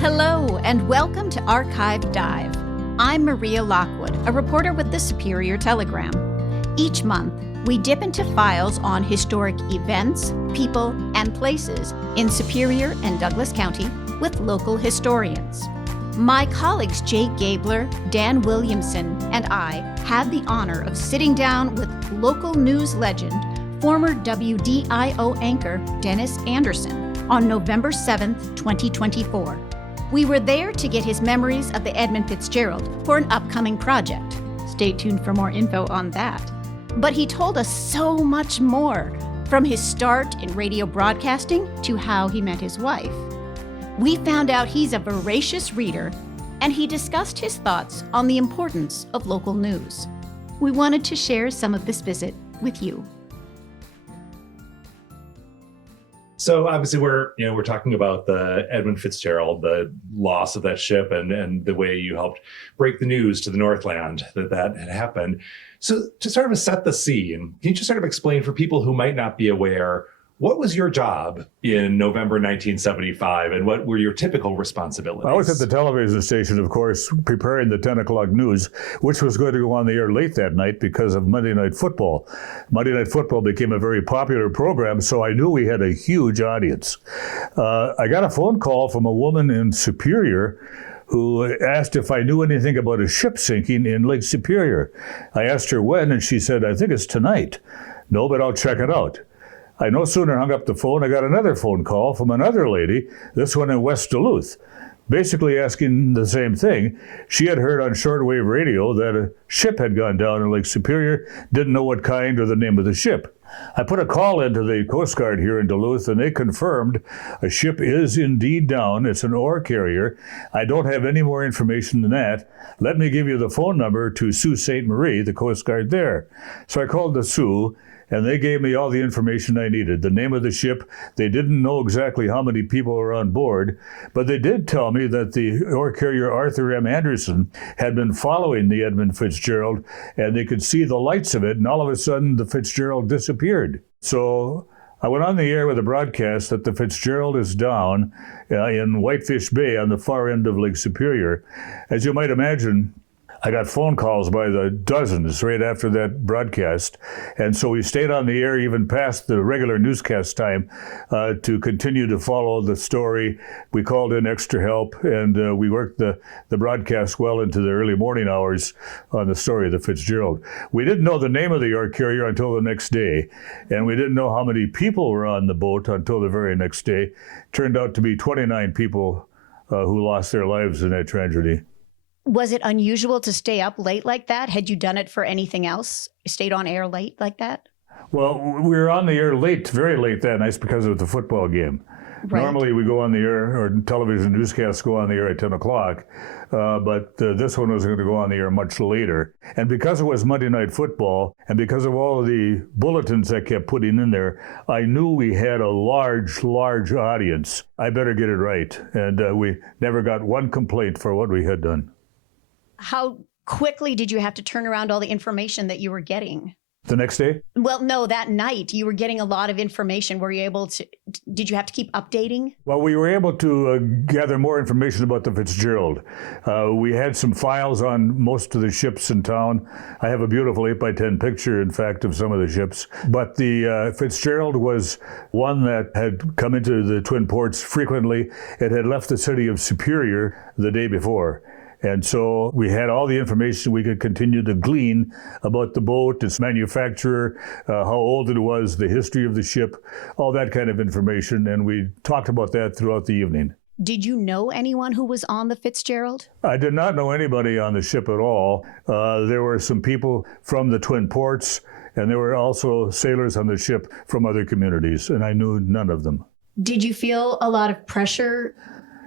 Hello, and welcome to Archive Dive. I'm Maria Lockwood, a reporter with the Superior Telegram. Each month, we dip into files on historic events, people, and places in Superior and Douglas County with local historians. My colleagues Jake Gabler, Dan Williamson, and I had the honor of sitting down with local news legend, former WDIO anchor Dennis Anderson, on November 7th, 2024. We were there to get his memories of the Edmund Fitzgerald for an upcoming project. Stay tuned for more info on that. But he told us so much more, from his start in radio broadcasting to how he met his wife. We found out he's a voracious reader, and he discussed his thoughts on the importance of local news. We wanted to share some of this visit with you. So obviously we're talking about the Edmund Fitzgerald, the loss of that ship, and the way you helped break the news to the Northland that had happened. So to sort of set the scene, can you just sort of explain for people who might not be aware, what was your job in November 1975, and what were your typical responsibilities? I was at the television station, of course, preparing the 10 o'clock news, which was going to go on the air late that night because of Monday Night Football. Monday Night Football became a very popular program, so I knew we had a huge audience. I got a phone call from a woman in Superior who asked if I knew anything about a ship sinking in Lake Superior. I asked her when, and she said, "I think it's tonight." "No, but I'll check it out." I no sooner hung up the phone, I got another phone call from another lady, this one in West Duluth, basically asking the same thing. She had heard on shortwave radio that a ship had gone down in Lake Superior, didn't know what kind or the name of the ship. I put a call into the Coast Guard here in Duluth, and they confirmed a ship is indeed down. It's an ore carrier. I don't have any more information than that. Let me give you the phone number to Sault Ste. Marie, the Coast Guard there. So I called the Sioux, and they gave me all the information I needed. The name of the ship, they didn't know exactly how many people were on board, but they did tell me that the ore carrier Arthur M. Anderson had been following the Edmund Fitzgerald, and they could see the lights of it, and all of a sudden the Fitzgerald disappeared. So I went on the air with a broadcast that the Fitzgerald is down in Whitefish Bay on the far end of Lake Superior. As you might imagine, I got phone calls by the dozens right after that broadcast. And so we stayed on the air even past the regular newscast time to continue to follow the story. We called in extra help, and we worked the broadcast well into the early morning hours on the story of the Fitzgerald. We didn't know the name of the ore carrier until the next day, and we didn't know how many people were on the boat until the very next day. Turned out to be 29 people who lost their lives in that tragedy. Was it unusual to stay up late like that? Had you done it for anything else? Stayed on air late like that? Well, we were on the air late, very late that night because of the football game. Right. Normally we go on the air, or television newscasts go on the air at 10 o'clock, but this one was going to go on the air much later. And because it was Monday Night Football, and because of all of the bulletins that kept putting in there, I knew we had a large audience. I better get it right. And we never got one complaint for what we had done. How quickly did you have to turn around all the information that you were getting? The next day? Well, no, that night you were getting a lot of information. Were you able to, did you have to keep updating? Well, we were able to gather more information about the Fitzgerald. We had some files on most of the ships in town. I have a beautiful 8x10 picture, in fact, of some of the ships. But the Fitzgerald was one that had come into the Twin Ports frequently. It had left the city of Superior the day before. And so we had all the information we could continue to glean about the boat, its manufacturer, how old it was, the history of the ship, all that kind of information. And we talked about that throughout the evening. Did you know anyone who was on the Fitzgerald? I did not know anybody on the ship at all. There were some people from the Twin Ports, and there were also sailors on the ship from other communities, and I knew none of them. Did you feel a lot of pressure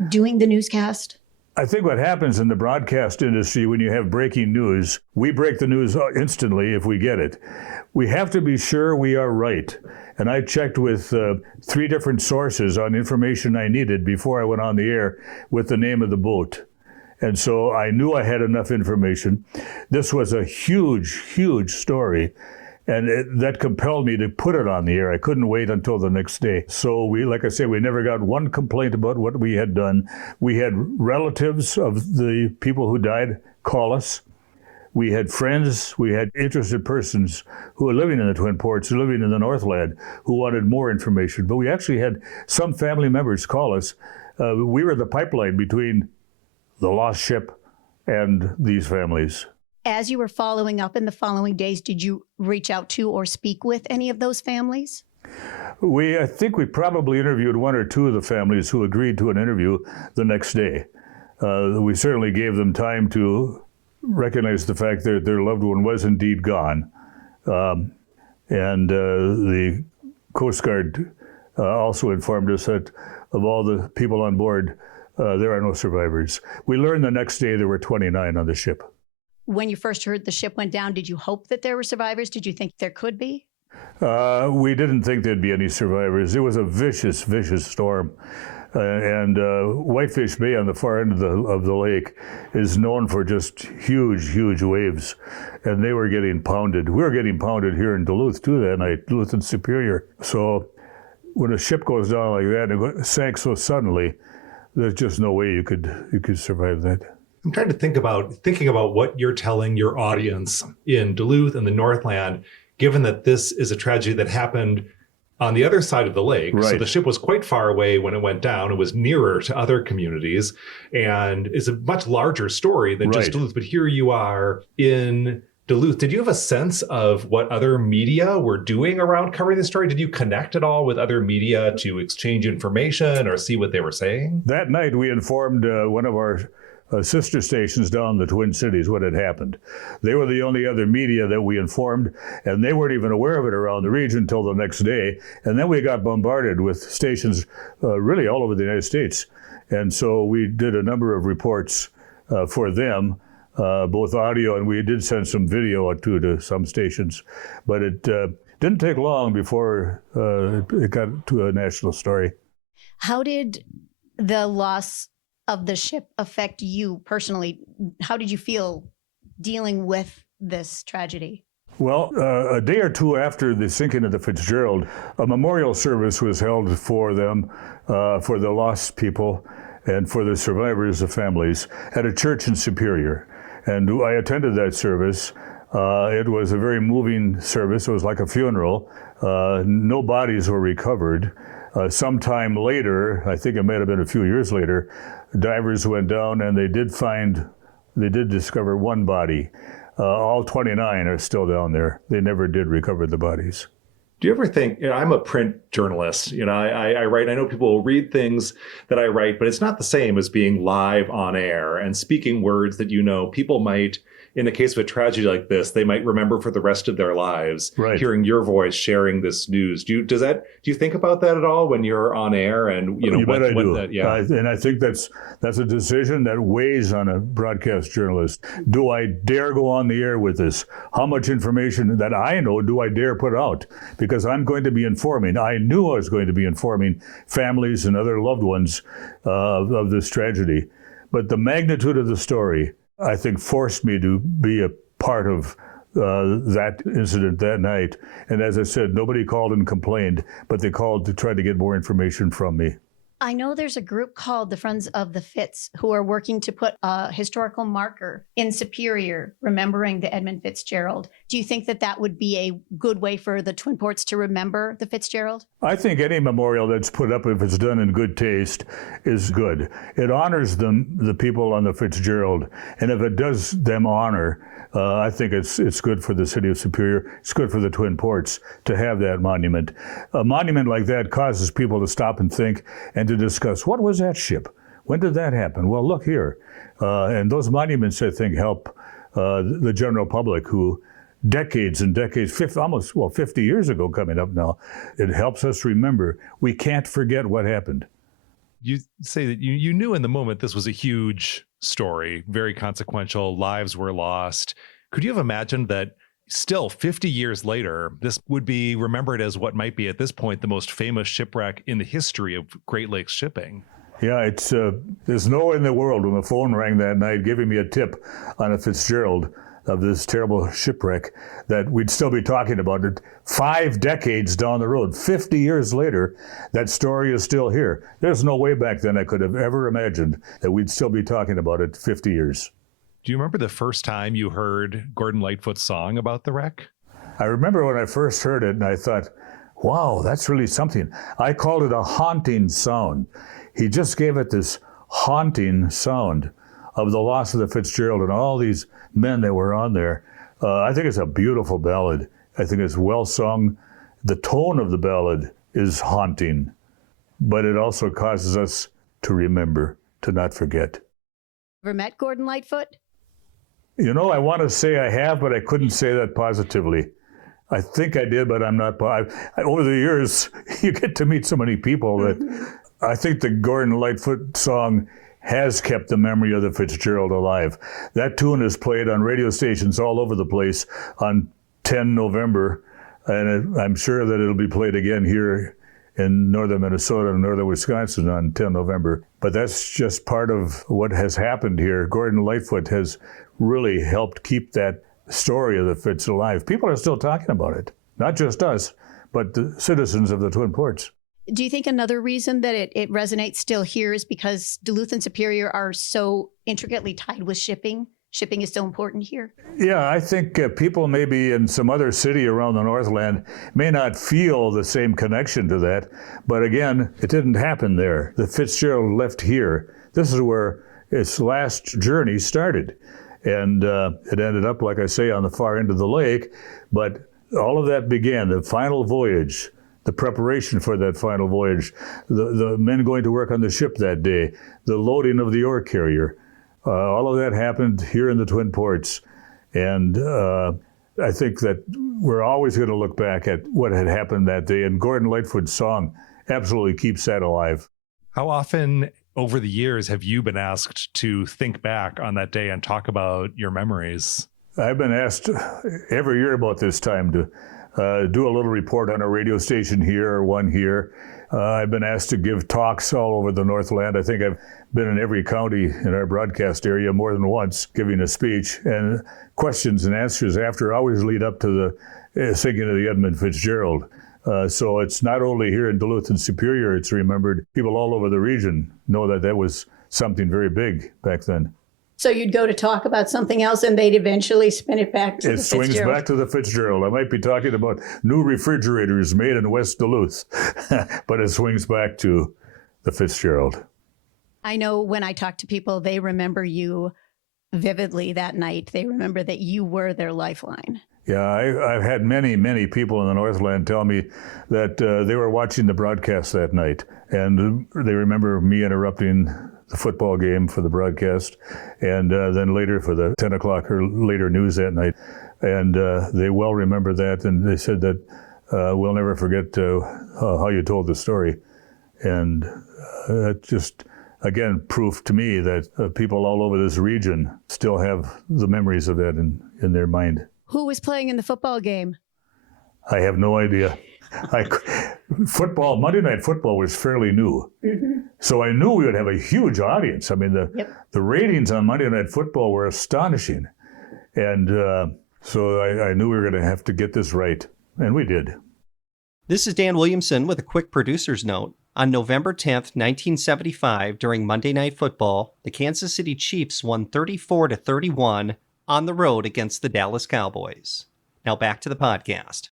doing the newscast? I think what happens in the broadcast industry when you have breaking news, we break the news instantly if we get it. We have to be sure we are right. And I checked with 3 different sources on information I needed before I went on the air with the name of the boat. And so I knew I had enough information. This was a huge story. And that compelled me to put it on the air. I couldn't wait until the next day. So like I say, we never got one complaint about what we had done. We had relatives of the people who died call us. We had friends, we had interested persons who were living in the Twin Ports, living in the Northland, who wanted more information. But we actually had some family members call us. We were the pipeline between the lost ship and these families. As you were following up in the following days, did you reach out to or speak with any of those families? I think we probably interviewed one or two of the families who agreed to an interview the next day. We certainly gave them time to recognize the fact that their loved one was indeed gone. And the Coast Guard also informed us that of all the people on board, there are no survivors. We learned the next day there were 29 on the ship. When you first heard the ship went down, did you hope that there were survivors? Did you think there could be? We didn't think there'd be any survivors. It was a vicious, vicious storm. And Whitefish Bay on the far end of the lake is known for just huge, huge waves. And they were getting pounded. We were getting pounded here in Duluth too that night, Duluth and Superior. So when a ship goes down like that and it sank so suddenly, there's just no way you could survive that. I'm trying to thinking about what you're telling your audience in Duluth and the Northland, given that this is a tragedy that happened on the other side of the lake. Right. So the ship was quite far away when it went down. It was nearer to other communities and is a much larger story than just Duluth. But here you are in Duluth. Did you have a sense of what other media were doing around covering this story? Did you connect at all with other media to exchange information or see what they were saying? That night we informed one of our sister stations down in the Twin Cities what had happened. They were the only other media that we informed, and they weren't even aware of it around the region until the next day. And then we got bombarded with stations really all over the United States. And so we did a number of reports for them, both audio, and we did send some video to some stations. But it didn't take long before it got to a national story. How did the loss of the ship affect you personally? How did you feel dealing with this tragedy? Well, a day or two after the sinking of the Fitzgerald, a memorial service was held for them, for the lost people and for the survivors, the families, at a church in Superior. And I attended that service. It was a very moving service. It was like a funeral. No bodies were recovered. Sometime later, I think it might have been a few years later, divers went down and they did discover one body. All 29 are still down there. They never did recover the bodies. Do you ever think, I'm a print journalist, I write, I know people will read things that I write, but it's not the same as being live on air and speaking words that people might, in the case of a tragedy like this, they might remember for the rest of their lives, hearing your voice, sharing this news. Do you think about that at all when you're on air? And you bet I do. And I think that's a decision that weighs on a broadcast journalist. Do I dare go on the air with this? How much information that I know do I dare put out? Because I'm going to be informing. I knew I was going to be informing families and other loved ones of this tragedy. But the magnitude of the story, I think, forced me to be a part of that incident that night. And as I said, nobody called and complained, but they called to try to get more information from me. I know there's a group called the Friends of the Fitz who are working to put a historical marker in Superior, remembering the Edmund Fitzgerald. Do you think that would be a good way for the Twin Ports to remember the Fitzgerald? I think any memorial that's put up, if it's done in good taste, is good. It honors the people on the Fitzgerald, and if it does them honor, I think it's good for the city of Superior. It's good for the Twin Ports to have that monument. A monument like that causes people to stop and think and to discuss, what was that ship? When did that happen? Well, look here. And those monuments, I think, help the general public who decades and decades, 50 years ago coming up now, it helps us remember. We can't forget what happened. You say that you knew in the moment this was a huge story, very consequential, lives were lost. Could you have imagined that still 50 years later, this would be remembered as what might be at this point the most famous shipwreck in the history of Great Lakes shipping? Yeah, there's no way in the world when the phone rang that night giving me a tip on a Fitzgerald of this terrible shipwreck, that we'd still be talking about it 5 decades down the road. 50 years later, that story is still here. There's no way back then I could have ever imagined that we'd still be talking about it 50 years. Do you remember the first time you heard Gordon Lightfoot's song about the wreck? I remember when I first heard it and I thought, wow, that's really something. I called it a haunting sound. He just gave it this haunting sound of the loss of the Fitzgerald and all these men that were on there. I think it's a beautiful ballad. I think it's well sung. The tone of the ballad is haunting, but it also causes us to remember, to not forget. Ever met Gordon Lightfoot? You know, I want to say I have, but I couldn't say that positively. I think I did, but I'm not. Over the years, you get to meet so many people that I think the Gordon Lightfoot song has kept the memory of the Fitzgerald alive. That tune is played on radio stations all over the place on 10 November, and I'm sure that it'll be played again here in northern Minnesota and northern Wisconsin on 10 November. But that's just part of what has happened here. Gordon Lightfoot has really helped keep that story of the Fitz alive. People are still talking about it, not just us, but the citizens of the Twin Ports. Do you think another reason that it resonates still here is because Duluth and Superior are so intricately tied with shipping? Shipping is so important here? Yeah, I think people maybe in some other city around the Northland may not feel the same connection to that. But again, it didn't happen there. The Fitzgerald left here. This is where its last journey started. And it ended up, like I say, on the far end of the lake. But all of that began, the final voyage, the preparation for that final voyage, the men going to work on the ship that day, the loading of the ore carrier. All of that happened here in the Twin Ports. And I think that we're always going to look back at what had happened that day. And Gordon Lightfoot's song absolutely keeps that alive. How often over the years have you been asked to think back on that day and talk about your memories? I've been asked every year about this time to do a little report on a radio station here or one here. I've been asked to give talks all over the Northland. I think I've been in every county in our broadcast area more than once giving a speech. And questions and answers after always lead up to the sinking of the Edmund Fitzgerald. So it's not only here in Duluth and Superior, it's remembered. People all over the region know that that was something very big back then. So you'd go to talk about something else and they'd eventually spin it back to the Fitzgerald. It swings back to the Fitzgerald. I might be talking about new refrigerators made in West Duluth, but it swings back to the Fitzgerald. I know when I talk to people, they remember you vividly that night. They remember that you were their lifeline. Yeah, I've had many, many people in the Northland tell me that they were watching the broadcast that night, and they remember me interrupting the football game for the broadcast, and then later for the 10 o'clock or later news that night. And they well remember that, and they said that we'll never forget how you told the story. And that just, again, proof to me that people all over this region still have the memories of that in their mind. Who was playing in the football game? I have no idea. Monday Night Football was fairly new. Mm-hmm. So I knew we would have a huge audience. I mean, the ratings on Monday Night Football were astonishing. And so I knew we were going to have to get this right. And we did. This is Dan Williamson with a quick producer's note. On November 10th, 1975, during Monday Night Football, the Kansas City Chiefs won 34-31 on the road against the Dallas Cowboys. Now back to the podcast.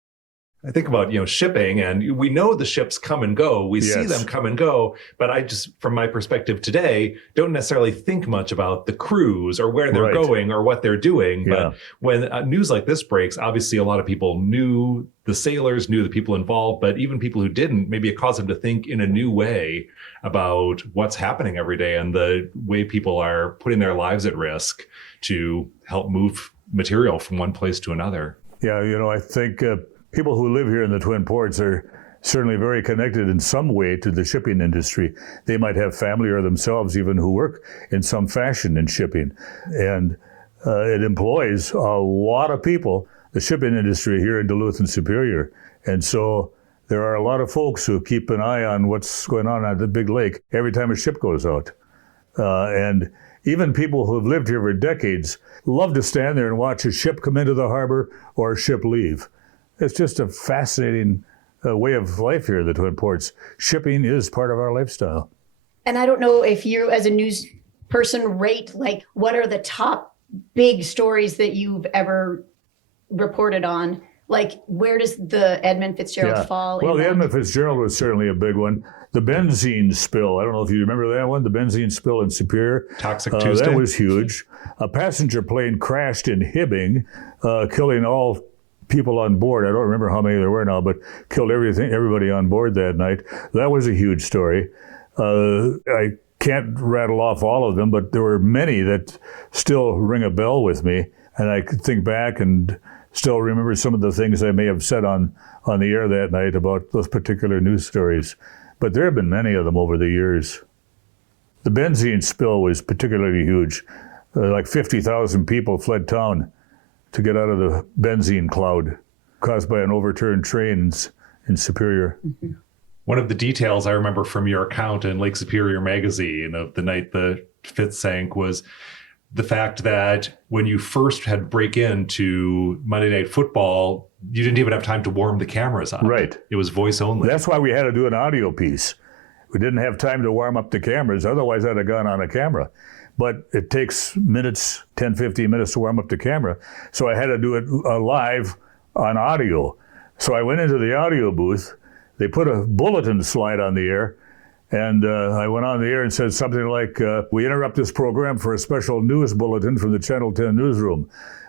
I think about, shipping, and we know the ships come and go. We see them come and go, but I just, from my perspective today, don't necessarily think much about the crews or where they're going or what they're doing. Yeah. But when news like this breaks, obviously a lot of people knew the sailors, knew the people involved, but even people who didn't, maybe it caused them to think in a new way about what's happening every day and the way people are putting their lives at risk to help move material from one place to another. Yeah, I think people who live here in the Twin Ports are certainly very connected in some way to the shipping industry. They might have family or themselves even who work in some fashion in shipping. And it employs a lot of people, the shipping industry here in Duluth and Superior. And so there are a lot of folks who keep an eye on what's going on the big lake every time a ship goes out. And even people who have lived here for decades love to stand there and watch a ship come into the harbor or a ship leave. It's just a fascinating way of life here, the Twin Ports. Shipping is part of our lifestyle. And I don't know if you, as a news person, rate, like, what are the top big stories that you've ever reported on? Like, where does the Edmund Fitzgerald fall? Well, the Edmund Fitzgerald was certainly a big one. The benzene spill, I don't know if you remember that one, the benzene spill in Superior. Toxic Tuesday. That was huge. A passenger plane crashed in Hibbing, killing all people on board. I don't remember how many there were now, but killed everybody on board that night. That was a huge story. I can't rattle off all of them, but there were many that still ring a bell with me. And I could think back and still remember some of the things I may have said on the air that night about those particular news stories. But there have been many of them over the years. The benzene spill was particularly huge. Like 50,000 people fled town to get out of the benzene cloud caused by an overturned train in Superior. Mm-hmm. One of the details I remember from your account in Lake Superior magazine of the night the Fitz sank was the fact that when you first had to break into Monday Night Football, you didn't even have time to warm the cameras on. Right. It was voice only. That's why we had to do an audio piece. We didn't have time to warm up the cameras. Otherwise, I'd have gone on a camera. But it takes minutes, 10, 15 minutes to warm up the camera. So I had to do it live on audio. So I went into the audio booth. They put a bulletin slide on the air. And I went on the air and said something like, we interrupt this program for a special news bulletin from the Channel 10 newsroom.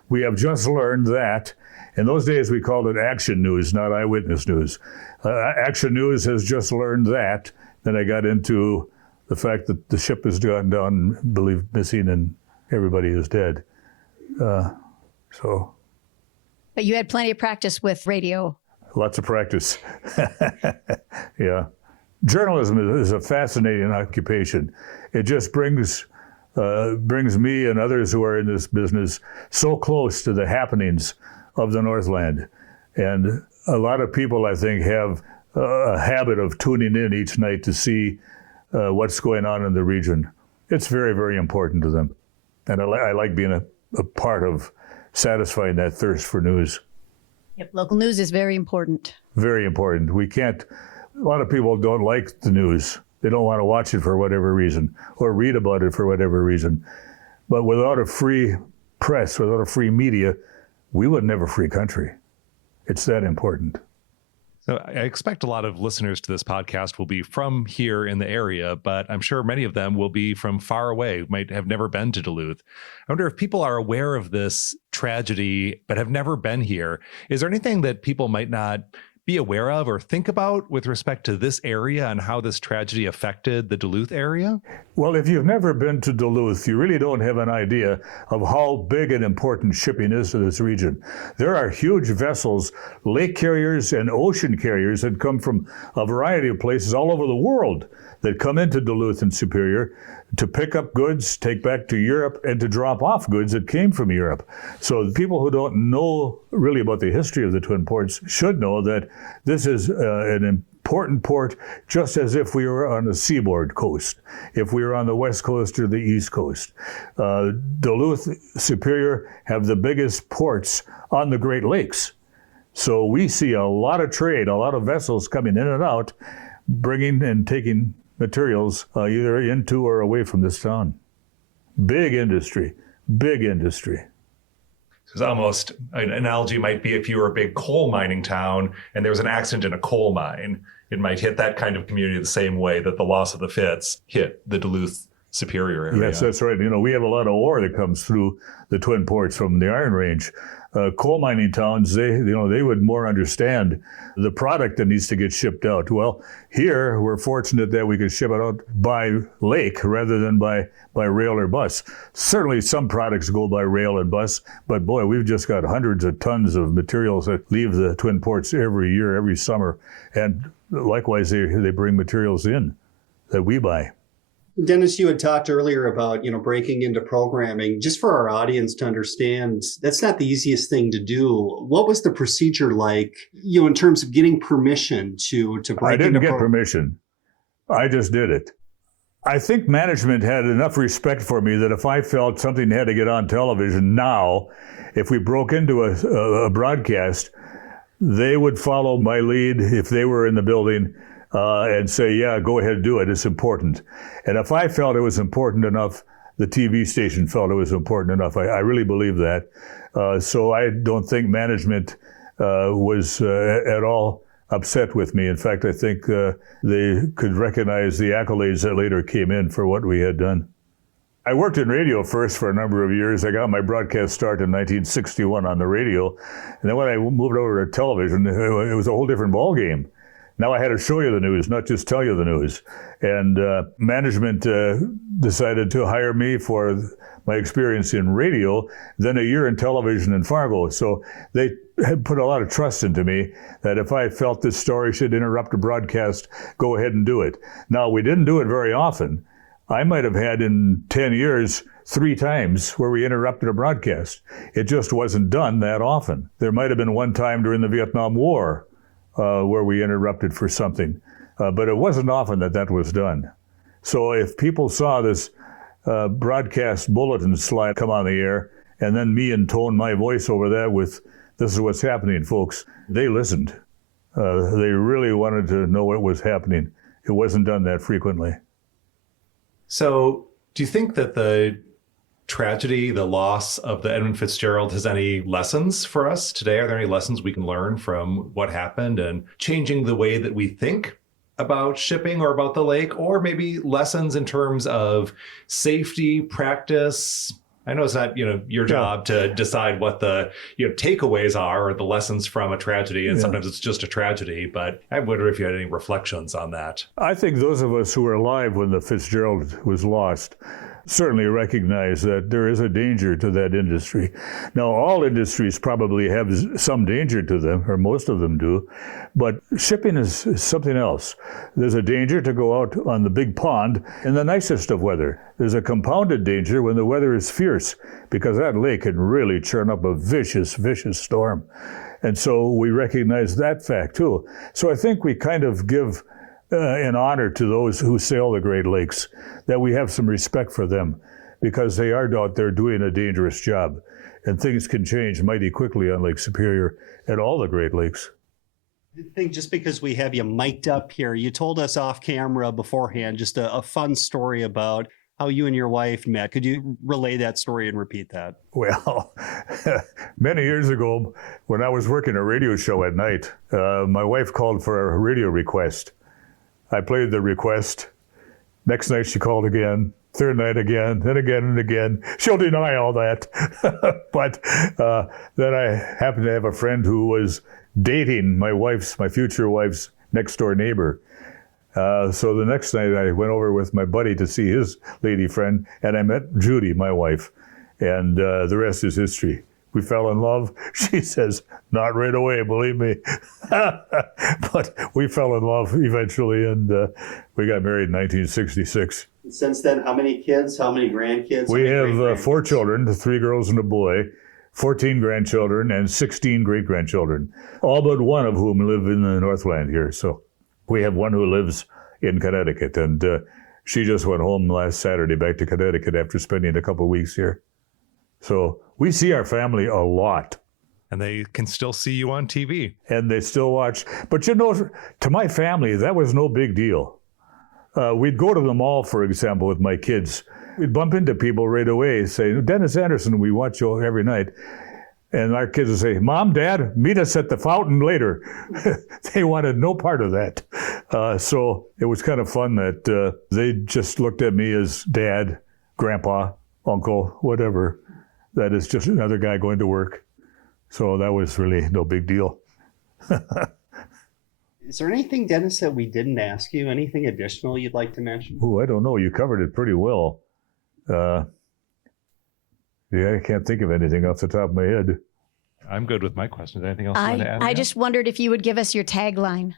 We have just learned that, in those days we called it Action News, not Eyewitness News. Action News has just learned that. Then I got into the fact that the ship has gone down, believed missing, and everybody is dead. But you had plenty of practice with radio. Lots of practice. Yeah. Journalism is a fascinating occupation. It just brings me and others who are in this business so close to the happenings of the Northland. And a lot of people, I think, have a habit of tuning in each night to see what's going on in the region. It's very, very important to them. And I like being a part of satisfying that thirst for news. Yep, local news is very important. Very important. A lot of people don't like the news. They don't want to watch it for whatever reason or read about it for whatever reason. But without a free press, without a free media, we wouldn't have a free country. It's that important. So I expect a lot of listeners to this podcast will be from here in the area, but I'm sure many of them will be from far away, might have never been to Duluth. I wonder if people are aware of this tragedy but have never been here. Is there anything that people might not be aware of or think about with respect to this area and how this tragedy affected the Duluth area? Well, if you've never been to Duluth, you really don't have an idea of how big and important shipping is to this region. There are huge vessels, lake carriers and ocean carriers that come from a variety of places all over the world that come into Duluth and Superior to pick up goods, take back to Europe, and to drop off goods that came from Europe. So people who don't know really about the history of the Twin Ports should know that this is an important port, just as if we were on the seaboard coast, if we were on the west coast or the east coast. Duluth, Superior have the biggest ports on the Great Lakes. So we see a lot of trade, a lot of vessels coming in and out, bringing and taking materials either into or away from this town. Big industry, big industry. It's almost, an analogy might be if you were a big coal mining town and there was an accident in a coal mine, it might hit that kind of community the same way that the loss of the Fitz hit the Duluth Superior area. Yes, that's right. You know, we have a lot of ore that comes through the Twin Ports from the Iron Range. Coal mining towns, they would more understand the product that needs to get shipped out. Well, here we're fortunate that we can ship it out by lake rather than by rail or bus. Certainly some products go by rail and bus, but boy, we've just got hundreds of tons of materials that leave the Twin Ports every year, every summer. And likewise, they bring materials in that we buy. Dennis, you had talked earlier about, breaking into programming. Just for our audience to understand, that's not the easiest thing to do. What was the procedure like, in terms of getting permission to break into I didn't get permission. I just did it. I think management had enough respect for me that if I felt something had to get on television now, if we broke into a broadcast, they would follow my lead if they were in the building and say, yeah, go ahead, do it. It's important. And if I felt it was important enough, the TV station felt it was important enough. I really believe that. So I don't think management was at all upset with me. In fact, I think they could recognize the accolades that later came in for what we had done. I worked in radio first for a number of years. I got my broadcast start in 1961 on the radio. And then when I moved over to television, it was a whole different ballgame. Now I had to show you the news, not just tell you the news. And management decided to hire me for my experience in radio, then a year in television in Fargo. So they had put a lot of trust into me that if I felt this story should interrupt a broadcast, go ahead and do it. Now, we didn't do it very often. I might have had in 10 years 3 times where we interrupted a broadcast. It just wasn't done that often. There might have been one time during the Vietnam War where we interrupted for something, but it wasn't often that was done. So if people saw this broadcast bulletin slide come on the air, and then me intone my voice over that with, "This is what's happening, folks," they listened. They really wanted to know what was happening. It wasn't done that frequently. So do you think that the tragedy, the loss of the Edmund Fitzgerald has any lessons for us today? Are there any lessons we can learn from what happened and changing the way that we think about shipping or about the lake, or maybe lessons in terms of safety, practice? I know it's not, your job to decide what the, takeaways are or the lessons from a tragedy. And sometimes it's just a tragedy, but I wonder if you had any reflections on that. I think those of us who were alive when the Fitzgerald was lost certainly recognize that there is a danger to that industry. Now, all industries probably have some danger to them, or most of them do, but shipping is something else. There's a danger to go out on the big pond in the nicest of weather. There's a compounded danger when the weather is fierce, because that lake can really churn up a vicious, vicious storm. And so we recognize that fact too. So I think we kind of give an honor to those who sail the Great Lakes, that we have some respect for them, because they are out there doing a dangerous job. And things can change mighty quickly on Lake Superior and all the Great Lakes. I think just because we have you mic'd up here, you told us off camera beforehand just a fun story about how you and your wife met. Could you relay that story and repeat that? Well, many years ago, when I was working a radio show at night, my wife called for a radio request. I played the request. Next night she called again. Third night again, then again and again. She'll deny all that. But then I happened to have a friend who was dating my future wife's next door neighbor. So the next night I went over with my buddy to see his lady friend, and I met Judy, my wife, and the rest is history. We fell in love. She says, not right away, believe me. But we fell in love eventually, and we got married in 1966. Since then, how many kids, how many grandkids? We have 4 children, 3 girls and a boy, 14 grandchildren, and 16 great-grandchildren, all but one of whom live in the Northland here. So we have one who lives in Connecticut, and she just went home last Saturday back to Connecticut after spending a couple of weeks here. So we see our family a lot. And they can still see you on TV. And they still watch. But to my family, that was no big deal. We'd go to the mall, for example, with my kids. We'd bump into people right away, say, Dennis Anderson, we watch you every night. And our kids would say, Mom, Dad, meet us at the fountain later. They wanted no part of that. So it was kind of fun that they just looked at me as Dad, Grandpa, Uncle, whatever. That is just another guy going to work. So that was really no big deal. Is there anything, Dennis, that we didn't ask you? Anything additional you'd like to mention? Oh, I don't know. You covered it pretty well. Yeah, I can't think of anything off the top of my head. I'm good with my questions. Anything else you want to add? I just wondered if you would give us your tagline.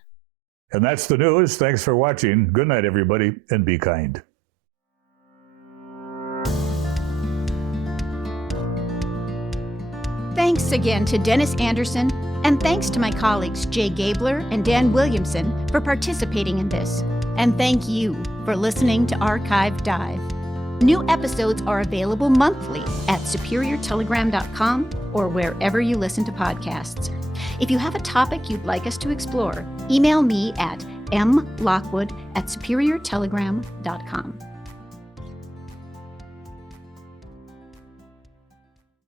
And that's the news. Thanks for watching. Good night, everybody, and be kind. Thanks again to Dennis Anderson, and thanks to my colleagues Jay Gabler and Dan Williamson for participating in this. And thank you for listening to Archive Dive. New episodes are available monthly at superiortelegram.com or wherever you listen to podcasts. If you have a topic you'd like us to explore, email me at mlockwood@superiortelegram.com.